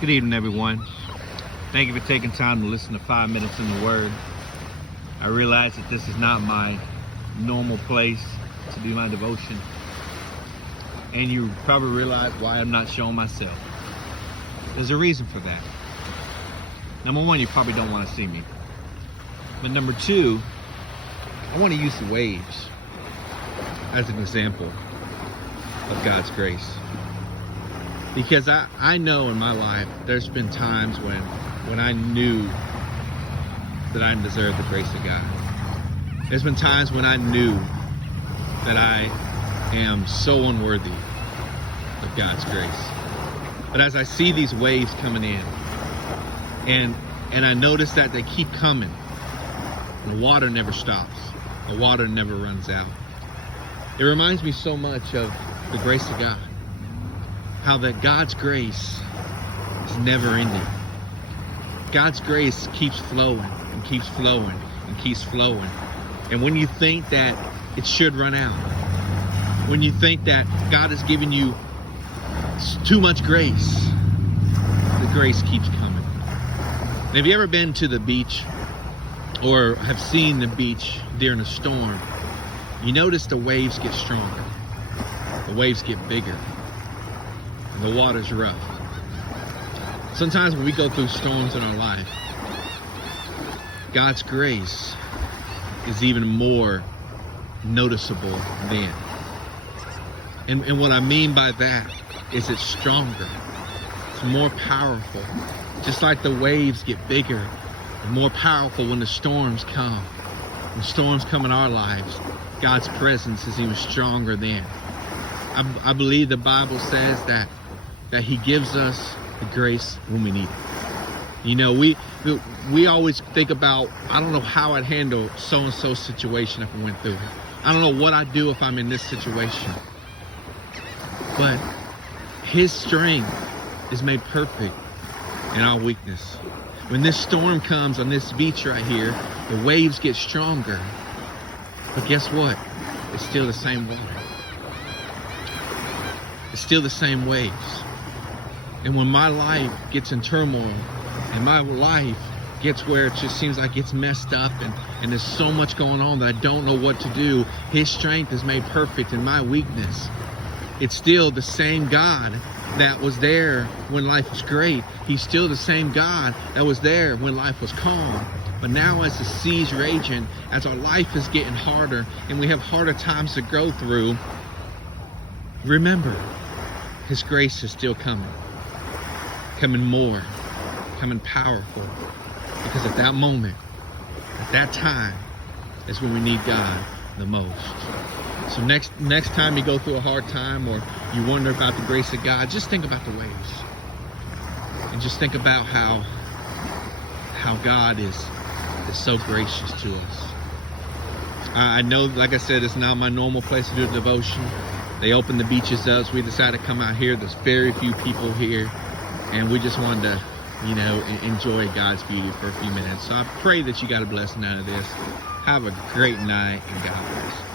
Good evening, everyone. Thank you for taking time to listen to 5 Minutes in the Word. I realize that this is not my normal place to do my devotion. And you probably realize why I'm not showing myself. There's a reason for that. Number one, you probably don't want to see me. But number two, I want to use the waves as an example of God's grace. Because I know in my life there's been times when I knew that I deserved the grace of God. There's been times when I knew that I am so unworthy of God's grace. But as I see these waves coming in, and I notice that they keep coming, the water never stops. The water never runs out. It reminds me so much of the grace of God. How that God's grace is never ending. God's grace keeps flowing and keeps flowing and keeps flowing. And when you think that it should run out, when you think that God has given you too much grace, the grace keeps coming. And have you ever been to the beach or have seen the beach during a storm? You notice the waves get stronger. The waves get bigger. The water's rough. Sometimes when we go through storms in our life, God's grace is even more noticeable then. And what I mean by that is it's stronger. It's more powerful. Just like the waves get bigger and more powerful when the storms come. When storms come in our lives, God's presence is even stronger then. I believe the Bible says that He gives us the grace when we need it. You know, we always think about, I don't know how I'd handle so-and-so situation if I went through it. I don't know what I'd do if I'm in this situation. But His strength is made perfect in our weakness. When this storm comes on this beach right here, the waves get stronger. But guess what? It's still the same water. It's still the same waves. And when my life gets in turmoil and my life gets where it just seems like it's messed up and there's so much going on that I don't know what to do, His strength is made perfect in my weakness. It's still the same God that was there when life was great. He's still the same God that was there when life was calm. But now as the sea's raging, as our life is getting harder and we have harder times to go through, remember, His grace is still coming. Coming more, coming powerful. Because at that moment, at that time, is when we need God the most. So next time you go through a hard time or you wonder about the grace of God, just think about the waves. And just think about how God is so gracious to us. I know, like I said, it's not my normal place to do a devotion. They opened the beaches up, so we decided to come out here. There's very few people here. And we just wanted to, enjoy God's beauty for a few minutes. So I pray that you got a blessing out of this. Have a great night and God bless.